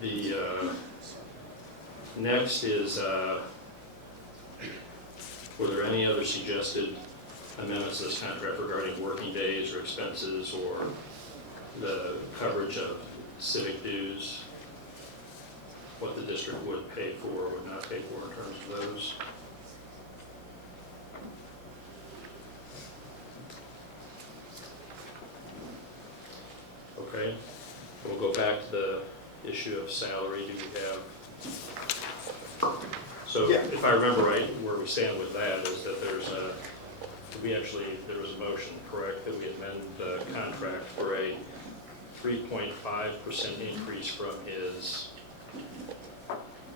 The next is, were there any other suggested amendments to this contract regarding working days or expenses or the coverage of civic dues, what the district would pay for or would not pay for in terms of those? Okay, we'll go back to the issue of salary. Do we have, so Yeah. if I remember right, where we stand with that is that there was a motion, correct, that we amend the contract for a 3.5% increase from his,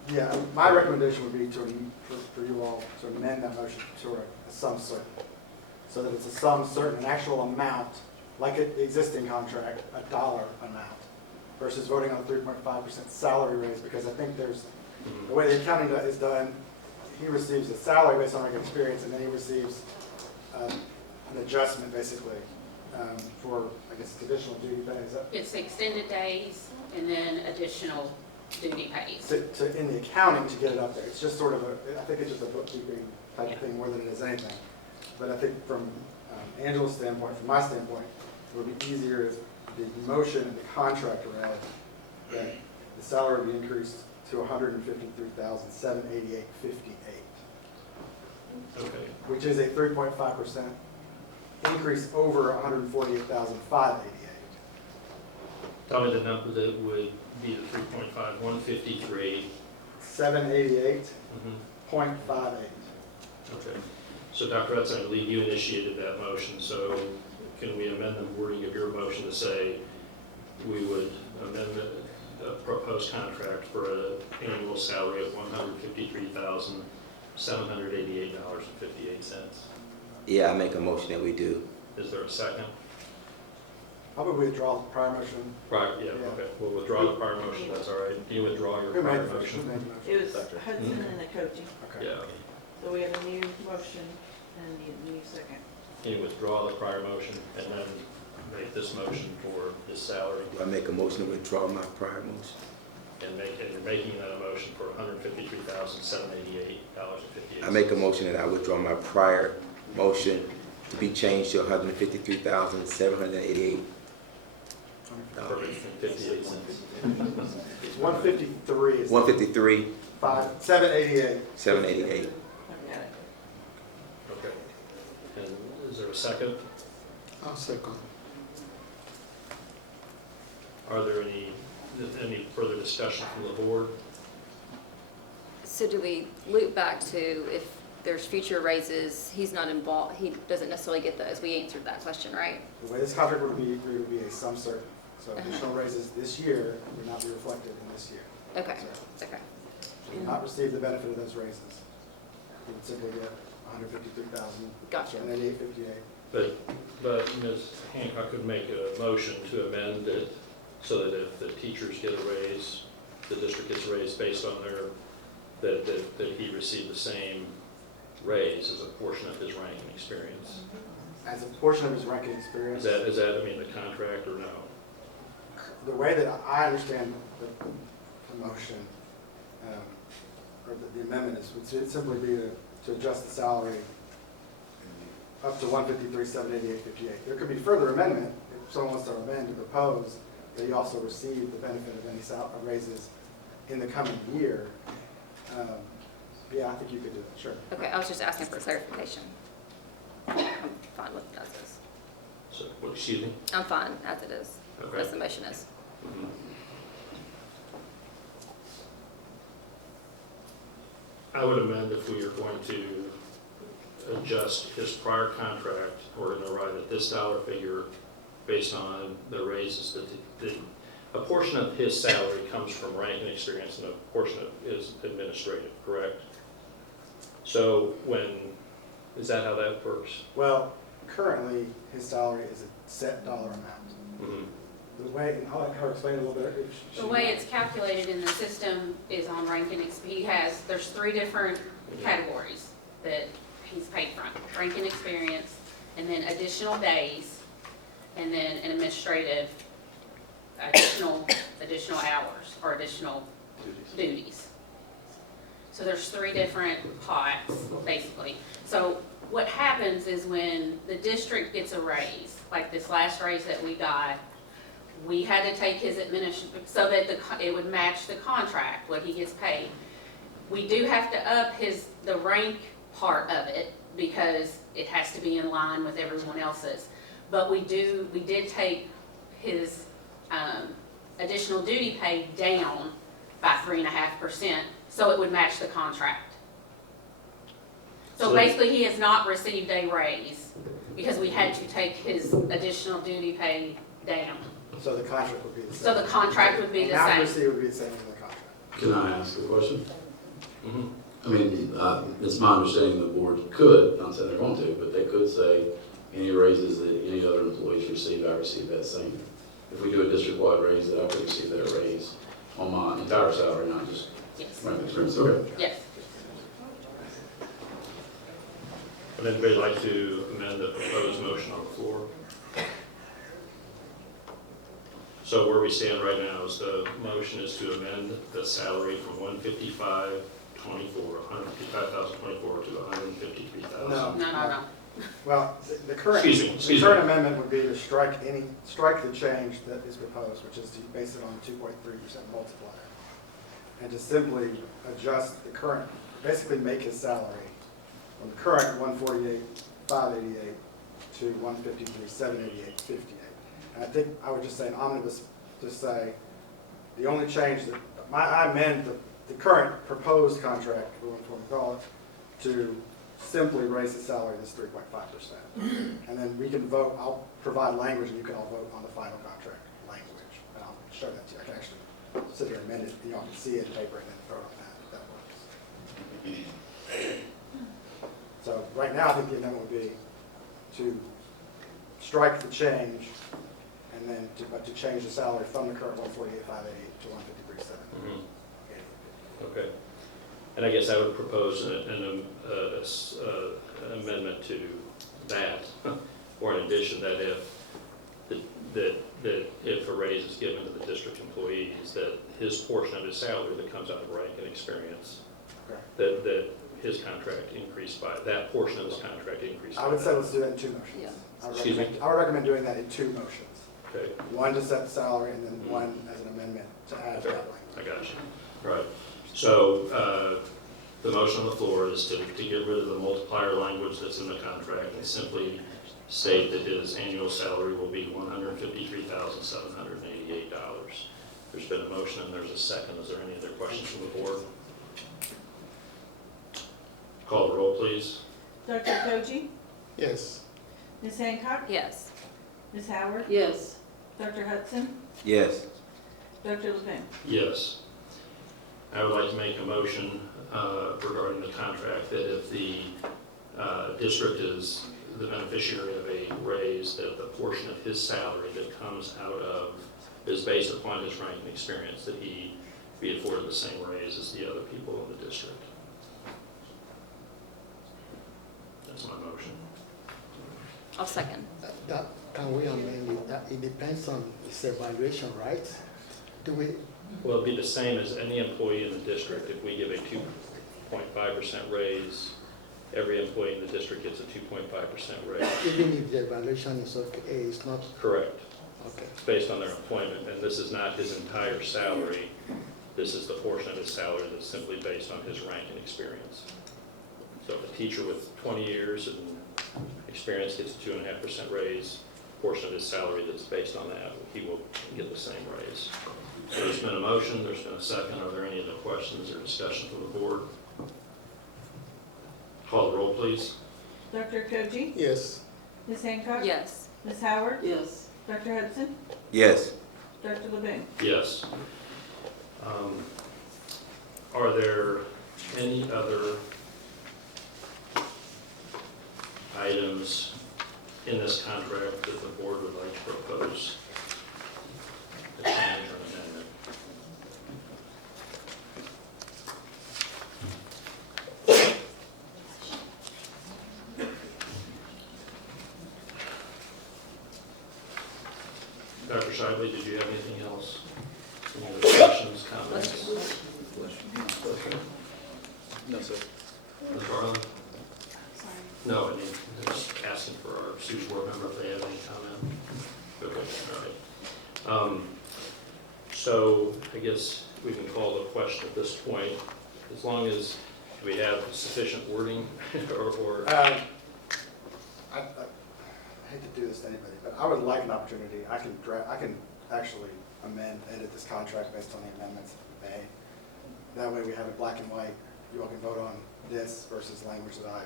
Yeah, my recommendation would be for you all to amend that motion to a sum certain. So that it's a sum certain, an actual amount, like the existing contract, a dollar amount, versus voting on a 3.5% salary raise, because I think there's, the way the accounting is done, he receives a salary based on rank experience, and then he receives an adjustment, basically, for, I guess, additional duty pay. Is that? It's extended days and then additional duty pays. In the accounting to get it up there. It's just sort of I think it's just a bookkeeping type of thing more than it is anything. But I think from Angela's standpoint, from my standpoint, it would be easier if the motion and the contract read that the salary would be increased to $153,788.58, okay, which is a 3.5% increase over $148,588. tell me the number that would be the 3.5, 153. 788.58. Okay, so Dr. Hudson, I believe you initiated that motion, so can we amend the wording of your motion to say we would amend the proposed contract for an annual salary of $153,788.58? Yeah, I make a motion that we do. Is there a second? How about we withdraw the prior motion? Prior, yeah, okay, we'll withdraw the prior motion, that's all right. Do you withdraw your Who made prior the motion? Who motion? made the motion? It was Hudson and the coaching. Okay. Yeah, So we have a new motion and a new second. can you withdraw the prior motion and then make this motion for his salary? I make a motion to withdraw my prior motion. And you're making that a motion for $153,788.58. I make a motion that I withdraw my prior motion to be changed to $153,788. Perfect, 58 cents. It's 153. Is 153, 788. 788. I got it. Okay. And is there a second? I'll second. Are there any further discussion from the board? So do we loop back to if there's future raises, he's not involved, he doesn't necessarily get those? We answered that question, right? The way this contract would be a sum certain. So additional raises this year would not be reflected in this year. Okay, So okay. you would not receive the benefit of those raises. You would simply get $153,000. Gotcha. And $88.58. But Ms. Hancock could make a motion to amend it so that if the teachers get a raise, the district gets a raise based on that he received the same raise as a portion of his rank and experience. As a portion of his ranking experience. Is that, I mean, the contract or no? The way that I understand the motion, or the amendment is, would simply be to adjust the salary up to $153,788.58. There could be further amendment if someone wants to amend to propose that he also receive the benefit of any raises in the coming year. Yeah, I think you could do that, sure. Okay, I was just asking for clarification. I'm fine with it as is. So, excuse me? I'm fine as it is, Okay. as the motion is. I would amend if we are going to adjust his prior contract, or in the right at this dollar figure based on the raises that a portion of his salary comes from rank and experience and a portion of is administrative, correct? So is that how that works? Well, currently, his salary is a set dollar amount. Mm-hmm. The way, and I'll let her explain a little bit. The way it's calculated in the system is on rank and there's 3 different categories that he's paid from. Rank and experience, and then additional days, and then an administrative, additional are additional duties. So there's 3 different pots, basically. So what happens is when the district gets a raise, like this last raise that we got, we had to take his so that it would match the contract, what he gets paid. We do have to up the rank part of it because it has to be in line with everyone else's. But we did take his additional duty pay down by 3.5%, so it would match the contract. So So- basically, he has not received a raise because we had to take his additional duty pay down. So the contract would be the same. So the contract would be the same. Accuracy would be the same as the contract. Can I ask a question? Mhm. I mean, it's my understanding the board could, not saying they're going to, but they could say, any raises that any other employees receive, I receive that same. If we do a district-wide raise, that I could receive that raise on my entire salary, not just Yes, rank experience. Okay. yes. Would anybody like to amend the proposed motion on the floor? So where we stand right now is the motion is to amend the salary from $155,024 to $153,000. No. No. Well, the current, Excuse the me. current amendment would be to strike the change that is proposed, which is to base it on 2.3% multiplier. And to simply adjust the current, basically make his salary from the current 148,588 to 153,788.58. And I think I would just say an omnibus, just say, the only change that, I amend the current proposed contract, for what we call it, to simply raise the salary this 3.5%. And then we can vote, I'll provide language and you can all vote on the final contract language. And I'll show that to you. I can actually sit here and amend it, and y'all can see it in paper and then vote on that, if that works. So right now, I think the amendment would be to strike the change and then to change the salary from the current 148,588 to 153,788. Mhm. Okay. And I guess I would propose an amendment to that, or in addition, that if a raise is given to the district employees, that his portion of his salary that comes out of rank and experience, Okay. that his contract increased by, that portion of his contract increased by I would say that. let's do that in 2 motions. Yeah. Excuse me? I would recommend doing that in 2 motions. Okay, One to set the salary and then one as an amendment to add that Okay. language. I got you. Right. So, the motion on the floor is to get rid of the multiplier language that's in the contract and simply state that his annual salary will be $153,788. There's been a motion and there's a second. Is there any other questions from the board? Call the roll, please. Dr. Koji? Yes. Ms. Hancock? Yes. Ms. Howard? Yes. Dr. Hudson? Yes. Dr. Levin? Yes. I would like to make a motion regarding the contract that if the district is the beneficiary of a raise, that the portion of his salary that comes out of, is based upon his rank and experience, that he be afforded the same raise as the other people in the district. That's my motion. I'll second. That, can we amend it? That it depends on its evaluation, right? Do we, Well, it'd be the same as any employee in the district. If we give a 2.5% raise, every employee in the district gets a 2.5% raise. even if the evaluation is okay, it's not, Correct. okay. It's based on their employment, and this is not his entire salary. This is the portion of his salary that's simply based on his rank and experience. So if a teacher with 20 years and experience gets a 2.5% raise, portion of his salary that's based on that, he will get the same raise. So there's been a motion, there's been a second. Are there any other questions or discussion from the board? Call the roll, please. Dr. Koji? Yes. Ms. Hancock? Yes. Ms. Howard? Yes. Dr. Hudson? Yes. Dr. Levin? Yes. Are there any other items in this contract that the board would like to propose a change or amendment? Dr. Shively, did you have anything else? Any other questions, comments? So I guess we can call the question at this point, as long as we have sufficient wording or I hate to do this to anybody, but I would like an opportunity. I can actually amend, edit this contract based on the amendments we made. That way we have it black and white. You all can vote on this versus language that I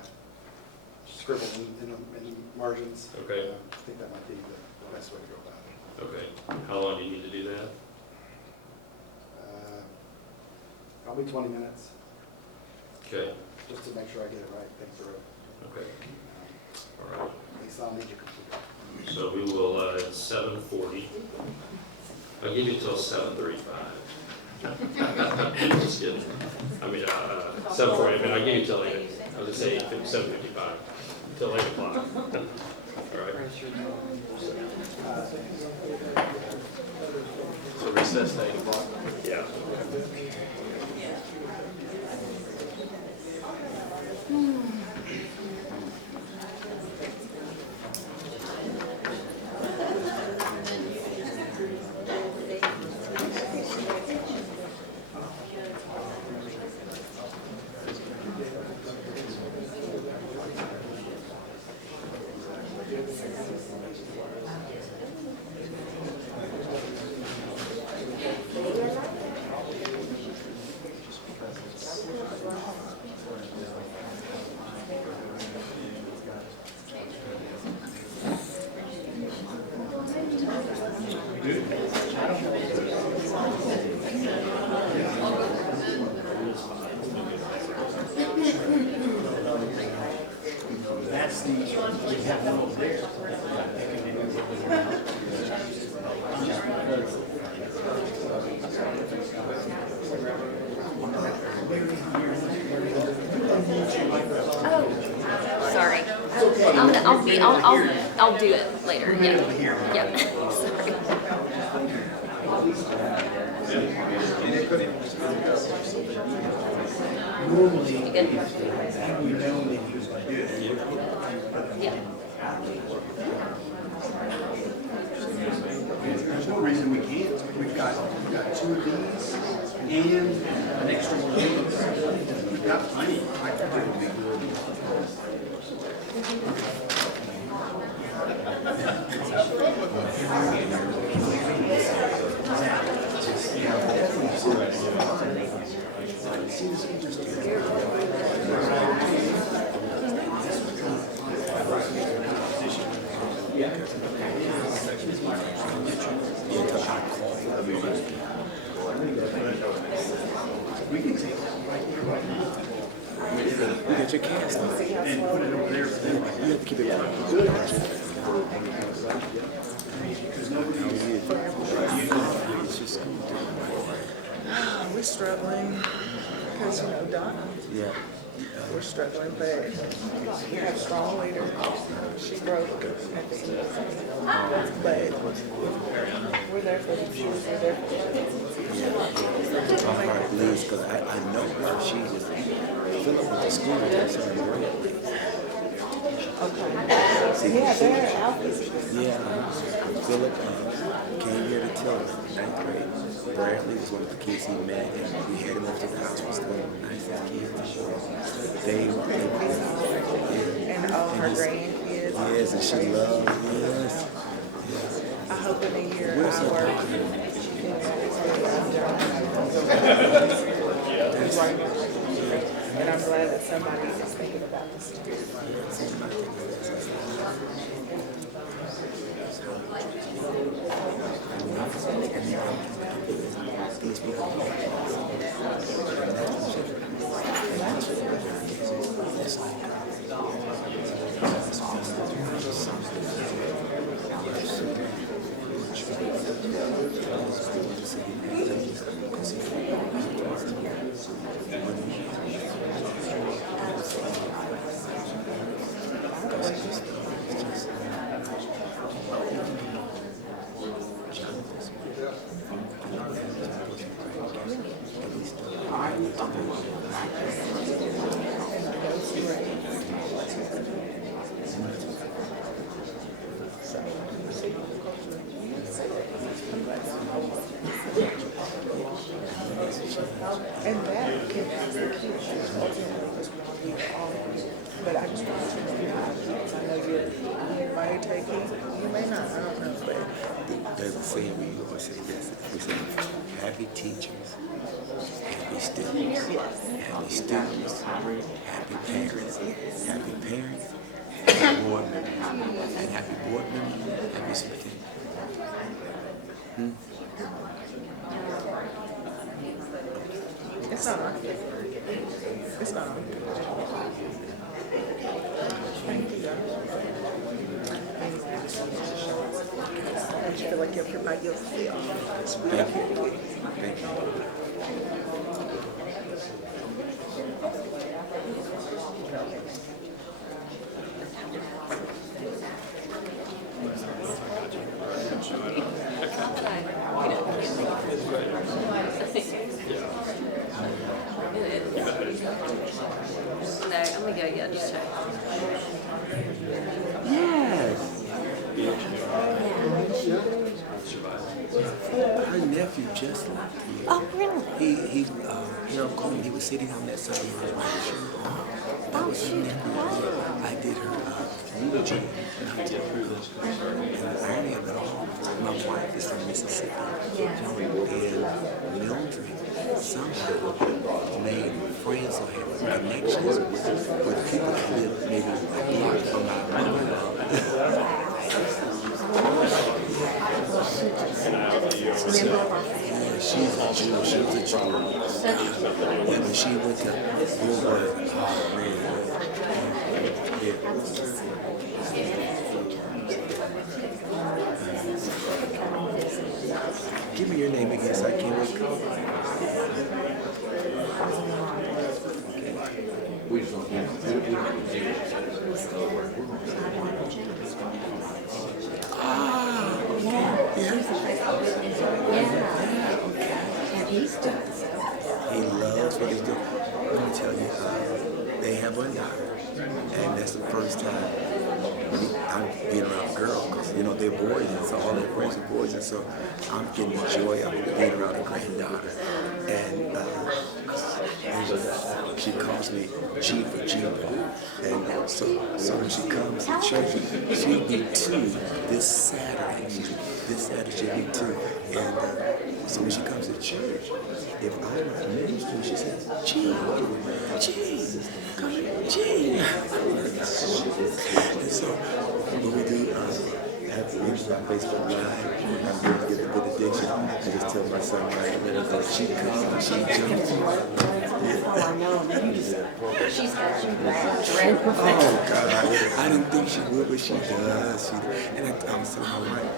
scribbled in margins. Okay. I think that might be the best way to go about it. Okay, how long do you need to do that? Probably 20 minutes, Okay, just to make sure I get it right, think through it. okay, all right. At least I'll need your computer. So we will, at 7:40, I'll give you till 7:35. Just kidding. I mean, 7:40, I mean, I'll give you till 8, I was gonna say 7:55, till 8 o'clock. All right, So recess to 8 o'clock. yeah. That's the, we have one over there. Oh, sorry. I'll do it later, yeah. Yep. Sorry. Normally, You good? we know that he was going to do it. Yeah. There's no reason we can't. We've got 2 of these and an extra one of these. We've got plenty. I think it would be good. We can take it right there, right now. Get your cast. And put it over there for them. You have to keep it Good. Because nobody We're struggling because, Donna, Yeah. we're struggling, but we have strong leaders. She broke at the end of the season. But we're there for the kids, we're there for the kids. My heart bleeds because I know her. She was Philip with the school. That's her great. Okay. Yeah, they're out this year. Yeah. Philip came here to tell us in 9th grade. Bradley was one of the kids he met, and we had him over to the house. He was one of the nicest kids. And all her grandkids. Yes, and she loved. Yes. I hope in a year I work. And I'm glad that somebody is thinking about this too. These people. So, You may take heed, you may not, I don't know, but There's a saying we always say this. We say, happy teachers, happy students, happy students, happy parents, happy parents, happy board members, and happy board members, happy superintendent. it's not on. It's not on. Thank you, guys. I just feel like everybody else is off. Thank you. Thank you. No, I'm gonna go, yeah, just check. Yes. Her nephew just left here. Oh, really? He Harold Coleman, he was sitting on that side of my shirt. That was her nephew. I did her eulogy. And the irony of it all, my wife is from Mississippi. And Mildred somehow made friends or had connections with people that live maybe a block from my mother. Yeah, she's a Jew. She was a Jew. Yeah, but she went to Woolworth. Oh, man. Give me your name again so I can look. We just don't He loves what he's doing. Let me tell you, they have one daughter, and that's the first time I'm being around girls, because you know they're boys, and so all their friends are boys, and so I'm getting the joy of being around a granddaughter, and she calls me G for Jeep, and so when she comes to church, she'll be 2 this Saturday. This Saturday she'll be 2, and so when she comes to church, if I'm not ministering, she says, G, come here, G. And so when we do have things on Facebook Live, I'm going to get the benediction. I just tell my son, right, she comes, she jumps. She's got you back. Oh, God. I didn't think she would, but she does. And I'm so right.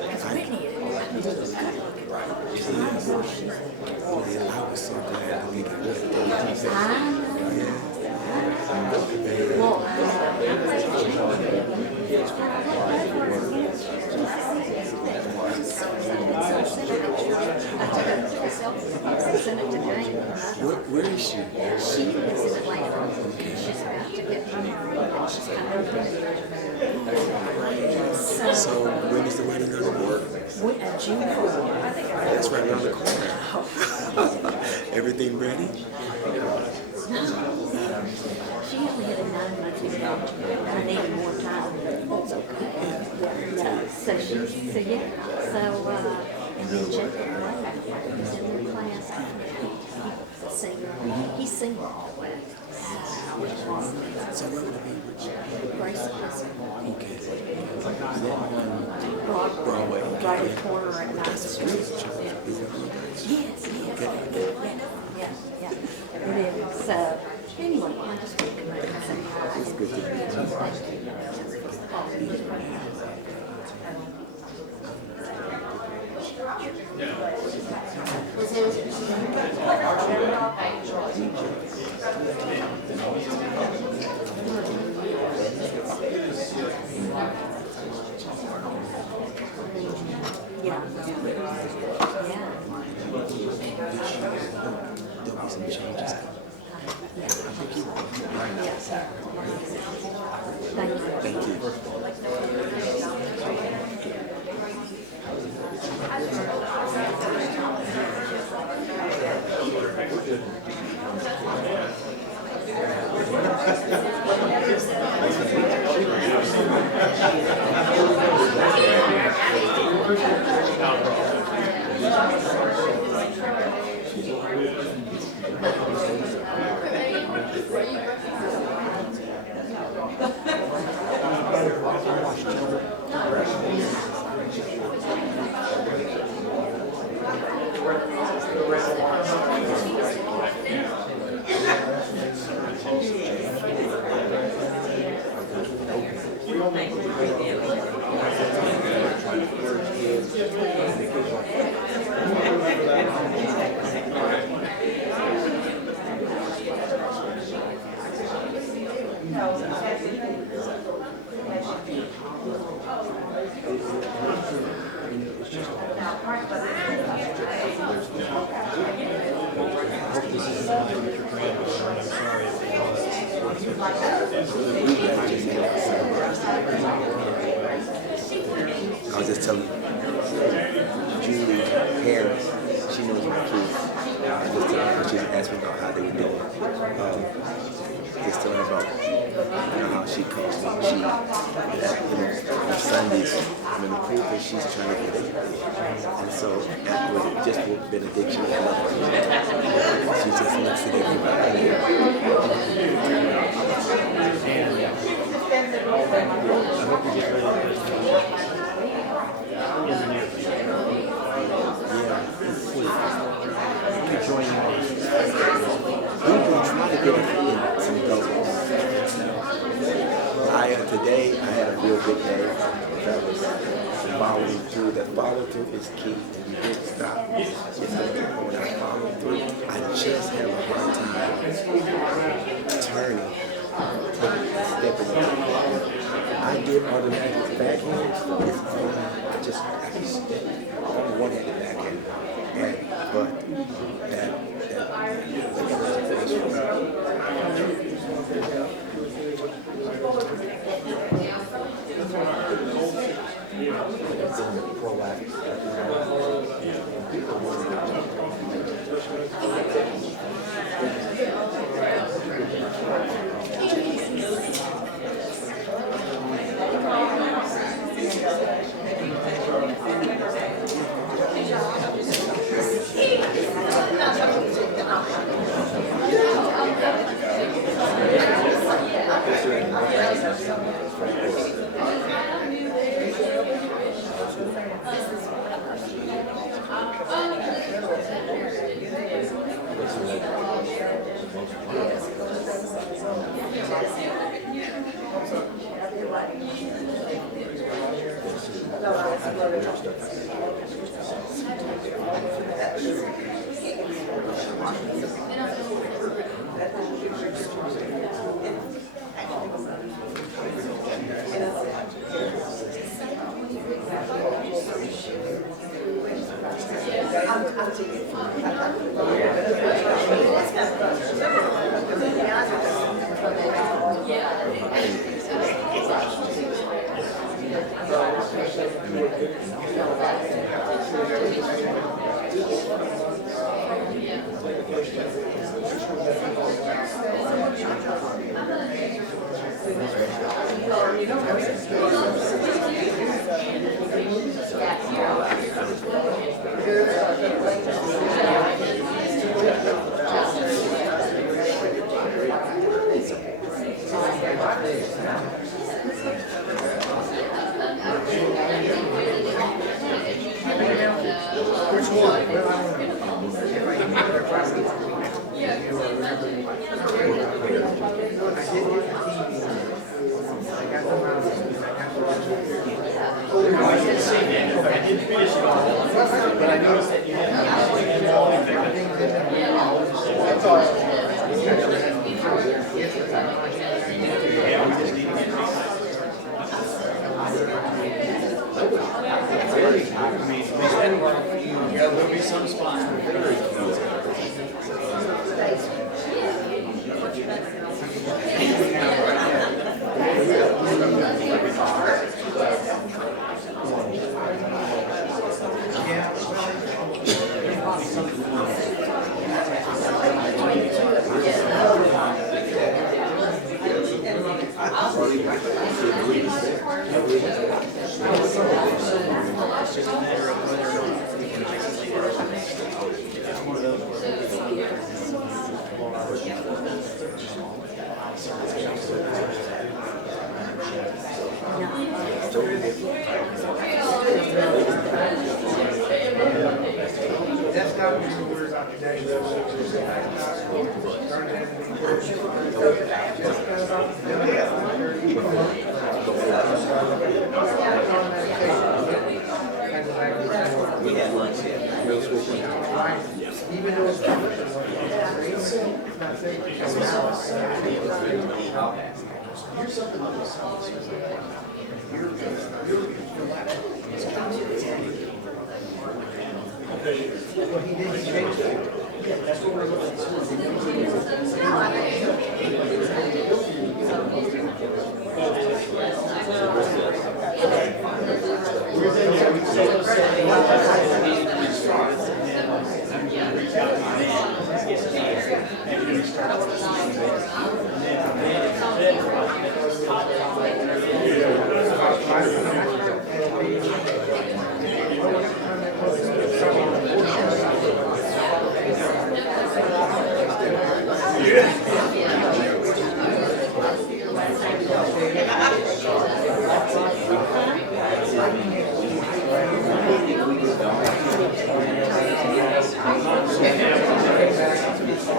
I was so glad to get it. Where is she? She lives in Atlanta. She's about to get married and she's coming. So when is the wedding going to work? June 4th. That's right around the corner. Everything ready? She only had a 9-month marriage. I needed more time. It's okay. So she said, yeah. So, and then Jacob was in their class. He's a singer. He's singing all the way. So where would it be? Grace is Okay. Is that on Broadway. Right at the corner at That's a 9th great Street. church. Is it on Yes, yeah. It is. So, anyway, I just wanted to come out and say hi. It's good to meet you. Yeah. There'll be some changes. Thank you. Thank you. I was just telling Julie Harris, she knows my kids. I was just telling her, she was asking me about how they were doing. Just telling her about how she comes to she on Sundays, I'm in the pulpit, she's trying to get it. And so afterwards, just for benediction, she just looks at everybody. We've been trying to get in some doubles. Today I had a real good day. That was following through. That follow through is key, and you didn't stop. When I follow through, I just have a hard time turning, stepping up. I did automatic backhand. It's only I can step. Only one-handed backhand, but that That's got to be the word about today. We had lunch here. Middle school friend. Even though it's not safe. Here's something else. Well, he did change that. That's what we're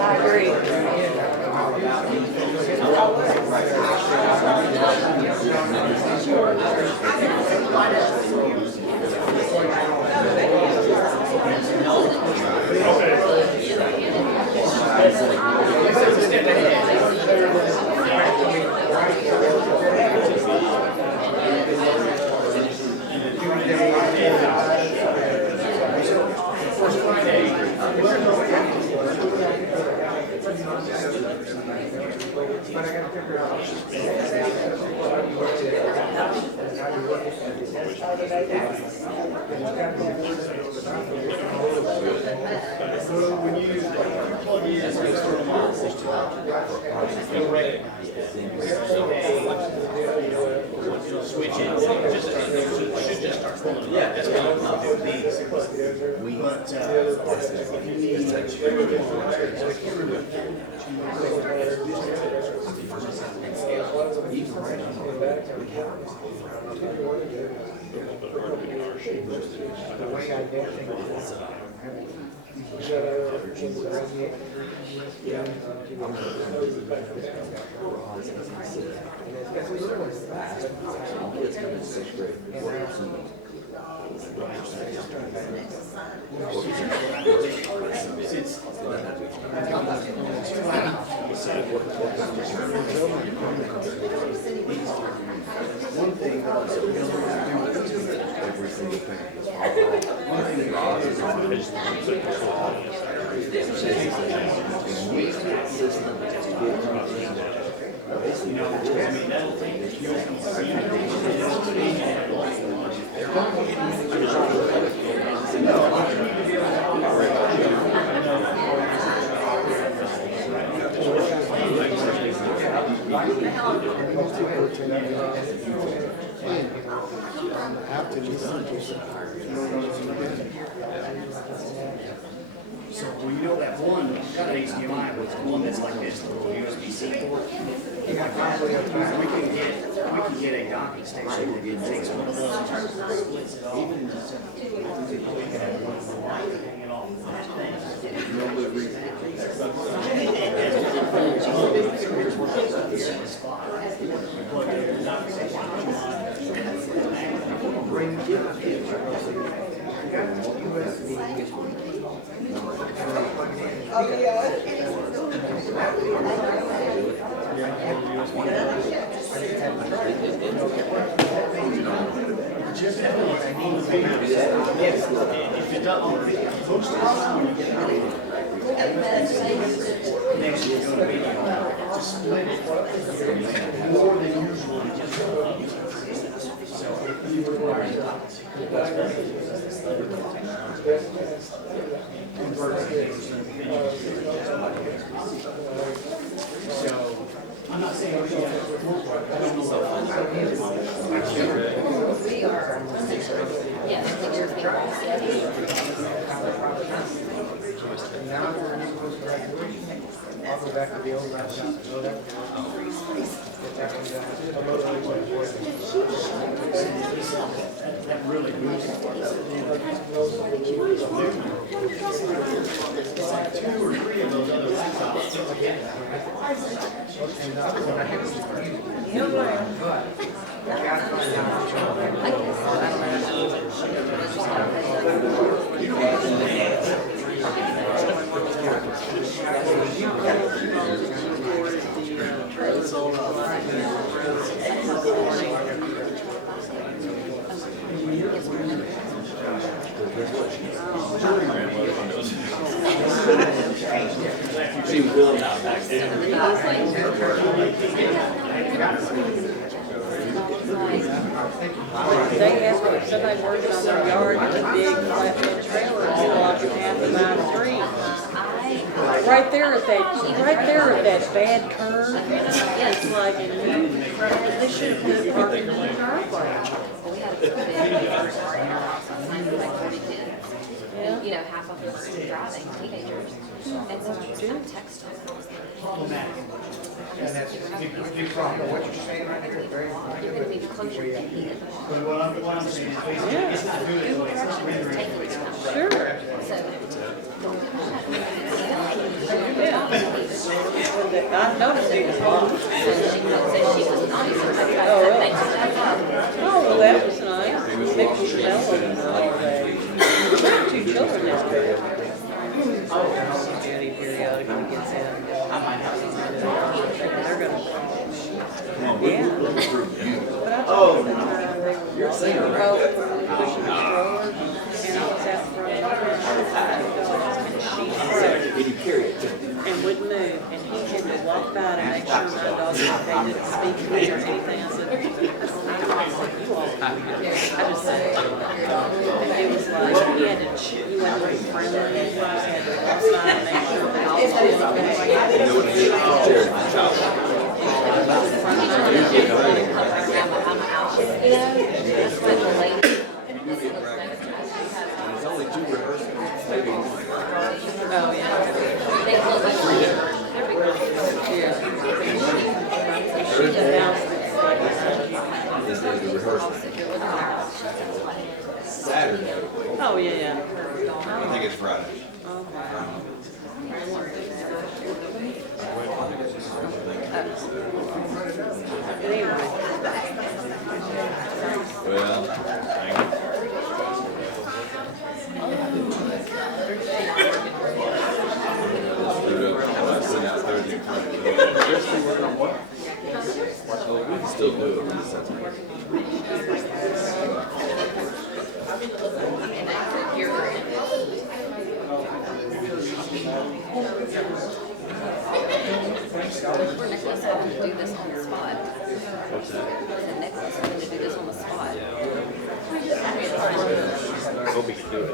I agree. So, well, you know that one HDMI was the one that's like this little USB-C port. We can get a docking station that takes one of those, splits it off. Hang it off that thing. Plug it in the docking station. Bring if it doesn't, most of the time when you get next year's going to be to split it more than usual. So if you require so I'm not saying we should have to work for it. I don't know. We are. Yes. And now for any post-graduation, I'll go back to the old laptop. Load that down. Get that one down. I'll load it that really good. Two or three of those other laptops. And the other one I have to use. But I gotta find out which She was willing out back there. They have, somebody working on their yard in a big flatbed trailer and blocking half of my street. Right there at that bad curve, it's like, they should have put a parking in the driveway. We had a big like 40 kids. Yeah. You know, half of them were driving, teenagers. And so I was trying to text them. And that's a big problem. What you're saying right there is very important. You're going to be closer to me. But what I'm saying is basically, it's to do it, like, it's rendering. Sure. I noticed it was long. Oh, well, that was nice. They could smell it all day. I have 2 children now. Jenny periodically gets in. They're gonna call me. Yeah. But I told them that they were pushing the stroller, and I was out front and she and wouldn't move, and he had to walk by to make sure my dog didn't speak to me or anything. I said, you all. I just said, and he was like, he had to, he wasn't very friendly, he just had to walk by and make sure that all was It's only 2 rehearsals, maybe one. oh, yeah. They look like Yeah. She's announced This is the rehearsal. Saturday. oh, yeah. I think it's Friday. Anyway. Well, hang on. Oh, we can still do it. we're next to do this on the spot. What's that? The next one, we're going to do this on the spot. Hope we can do it.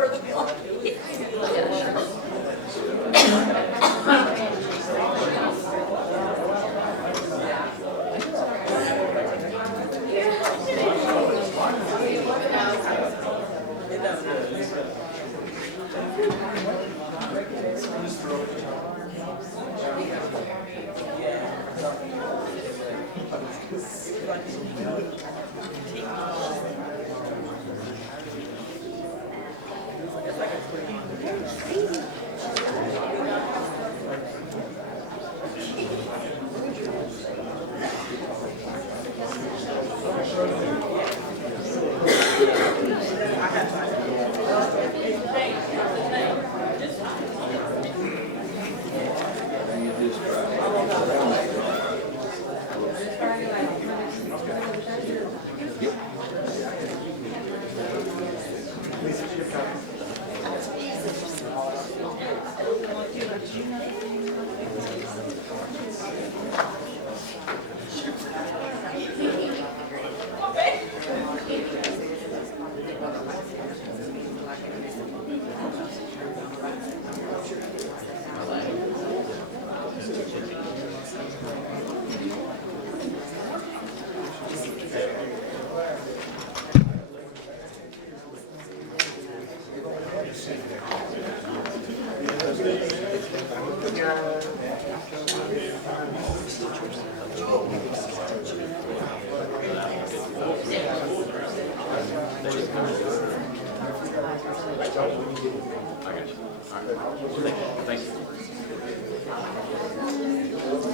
Thank you.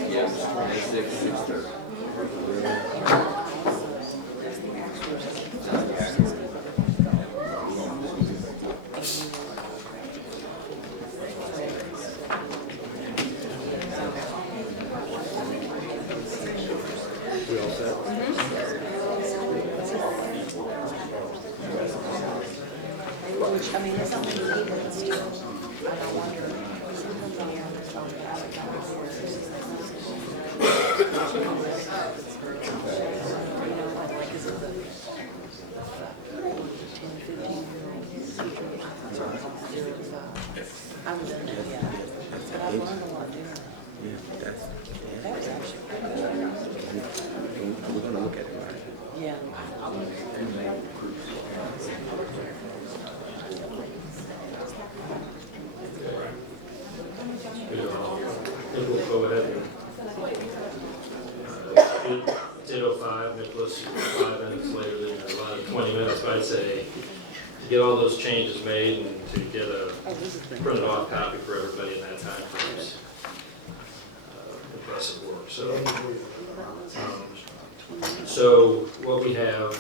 Yes, 6:30. We all set? Which, I mean, it's only people that still, I don't wonder. I haven't done it yet, but I've learned a lot doing it. Yeah, that's, That was actually pretty good. we're gonna look at it, right? Yeah. We'll go ahead and, 8:05, Nicholas, 5 minutes later than your allotted 20 minutes, but I'd say to get all those changes made and to get a printed off copy for everybody in that time frame is impressive work. So what we have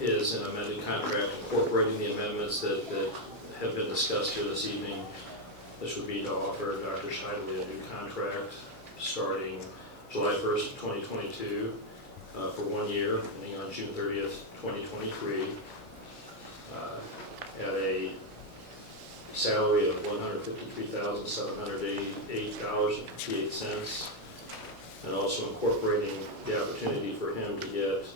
is an amended contract incorporating the amendments that have been discussed here this evening. This would be to offer Dr. Scheidele a new contract starting July 1st, 2022 for 1 year, ending on June 30th, 2023, at a salary of $153,788.58, and also incorporating the opportunity for him to get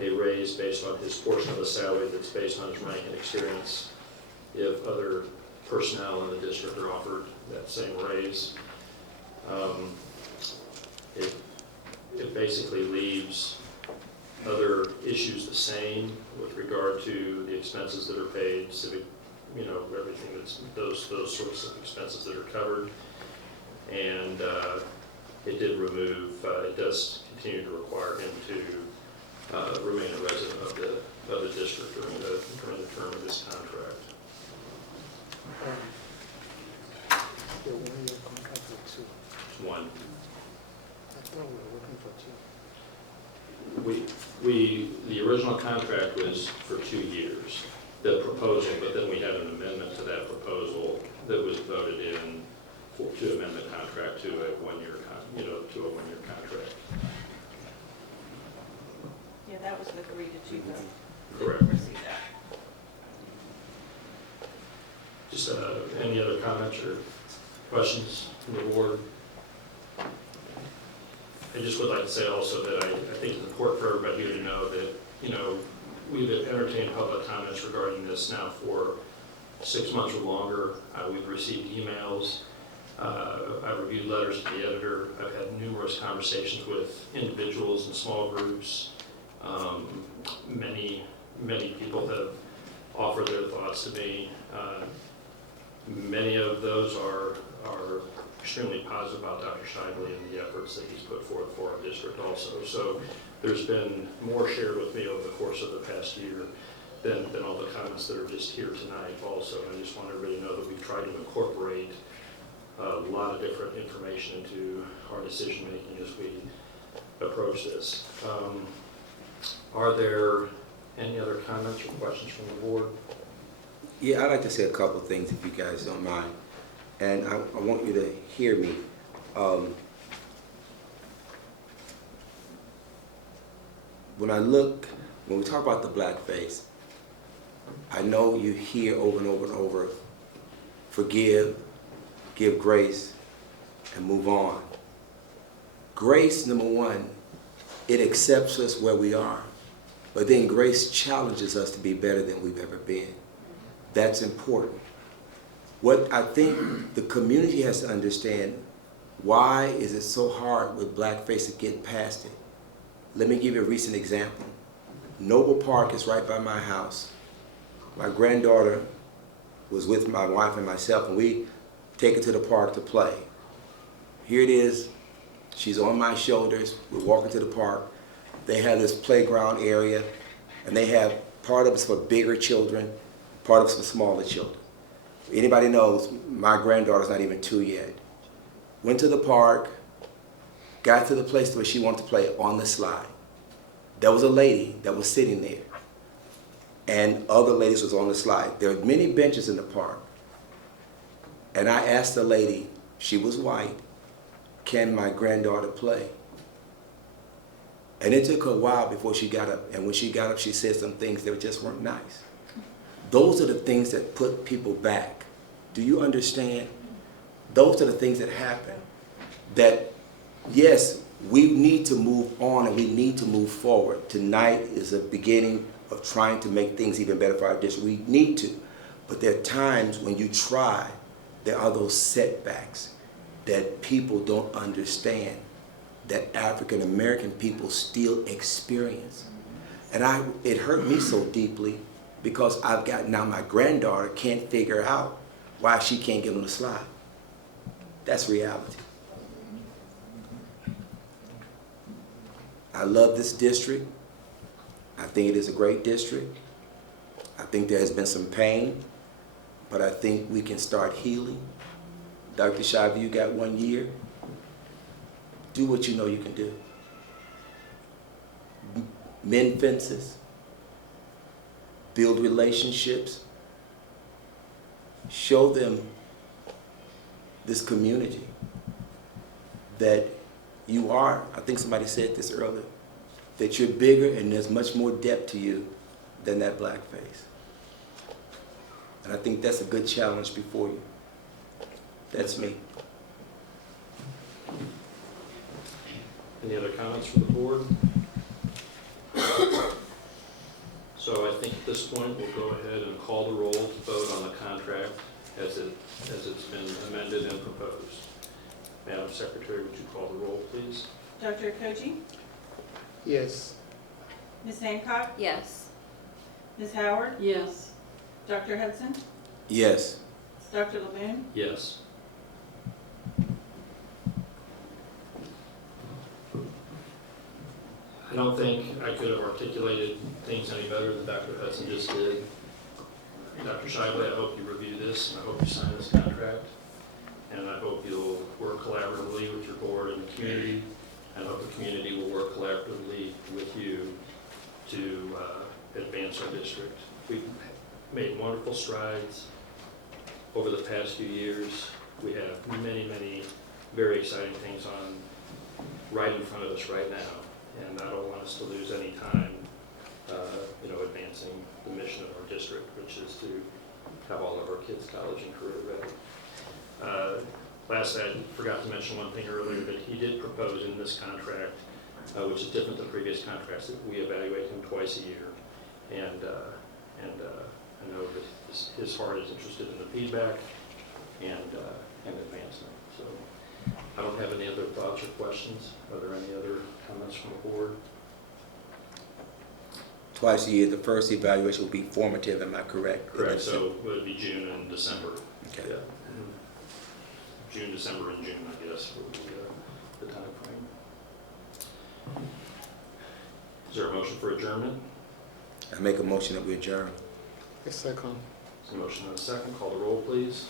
a raise based on his portion of the salary that's based on his rank and experience if other personnel in the district are offered that same raise. It basically leaves other issues the same with regard to the expenses that are paid, civic, everything that's, those sorts of expenses that are covered. And it did remove, it does continue to require him to remain a resident of the district during the term of this contract. The 1 year contract with two. One. I thought we were looking for two. The original contract was for 2 years, the proposal, but then we had an amendment to that proposal that was voted in to amend the contract to a 1 year, to a 1 year contract. Yeah, that was agreed to you. Correct. Receive that. Just any other comments or questions from the board? I just would like to say also that I think it's important for everybody here to know that, we've entertained public comments regarding this now for 6 months or longer. We've received emails. I've reviewed letters to the editor. I've had numerous conversations with individuals and small groups. Many people have offered their thoughts to me. Many of those are extremely positive about Dr. Scheidele and the efforts that he's put forth for our district also. So there's been more shared with me over the course of the past year than all the comments that are just here tonight also. And I just want everybody to know that we've tried to incorporate a lot of different information into our decision making as we approach this. Are there any other comments or questions from the board? Yeah, I'd like to say a couple of things if you guys don't mind. And I want you to hear me. When we talk about the black face, I know you hear over and over and over, forgive, give grace, and move on. Grace, number one, it accepts us where we are. But then grace challenges us to be better than we've ever been. That's important. What I think the community has to understand, why is it so hard with blackface to get past it? Let me give you a recent example. Noble Park is right by my house. My granddaughter was with my wife and myself, and we take her to the park to play. here it is. She's on my shoulders. We're walking to the park. They have this playground area, and they have part of it's for bigger children, part of it's for smaller children. Anybody knows, my granddaughter's not even 2 yet. Went to the park, got to the place where she wanted to play on the slide. There was a lady that was sitting there, and other ladies was on the slide. There were many benches in the park. And I asked the lady, she was white, can my granddaughter play? And it took her a while before she got up. And when she got up, she said some things that just weren't nice. Those are the things that put people back. Do you understand? Those are the things that happen. That, yes, we need to move on and we need to move forward. Tonight is a beginning of trying to make things even better for our district. We need to. But there are times when you try, there are those setbacks that people don't understand, that African American people still experience. And it hurt me so deeply because I've got now my granddaughter can't figure out why she can't get on the slide. That's reality. I love this district. I think it is a great district. I think there has been some pain, but I think we can start healing. Dr. Shiver, you got 1 year. Do what you know you can do. Mend fences. Build relationships. Show them, this community, that you are, I think somebody said this earlier, that you're bigger and there's much more depth to you than that black face. And I think that's a good challenge before you. That's me. Any other comments from the board? So I think at this point we'll go ahead and call the roll to vote on the contract as it's been amended and proposed. Madam Secretary, would you call the roll, please? Dr. Koji? Yes. Ms. Hancock? Yes. Ms. Howard? Yes. Dr. Hudson? Yes. Dr. LeBoon? Yes. I don't think I could have articulated things any better than Dr. Hudson just did. Dr. Shively, I hope you review this, and I hope you sign this contract, and I hope you'll work collaboratively with your board and the community, and I hope the community will work collaboratively with you to advance our district. We've made wonderful strides over the past few years. We have many, many very exciting things on right in front of us right now, and I don't want us to lose any time advancing the mission of our district, which is to have all of our kids college and career ready. Last, I forgot to mention one thing earlier, that he did propose in this contract, which is different than previous contracts, that we evaluate him twice a year. And I know that his heart is interested in the feedback and advancement. So I don't have any other thoughts or questions. Are there any other comments from the board? Twice a year, the first evaluation will be formative, am I correct? Correct, so it would be June and December. Okay. Yeah. June, December, and June, I guess, would be the time frame. Is there a motion for adjournment? I make a motion that we adjourn. A second. There's a motion and a second. Call the roll, please.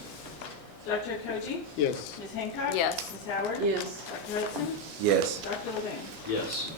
Dr. Koji? Yes. Ms. Hancock? Yes. Ms. Howard? Yes. Dr. Hudson? Yes. Dr. LeBoon? Yes.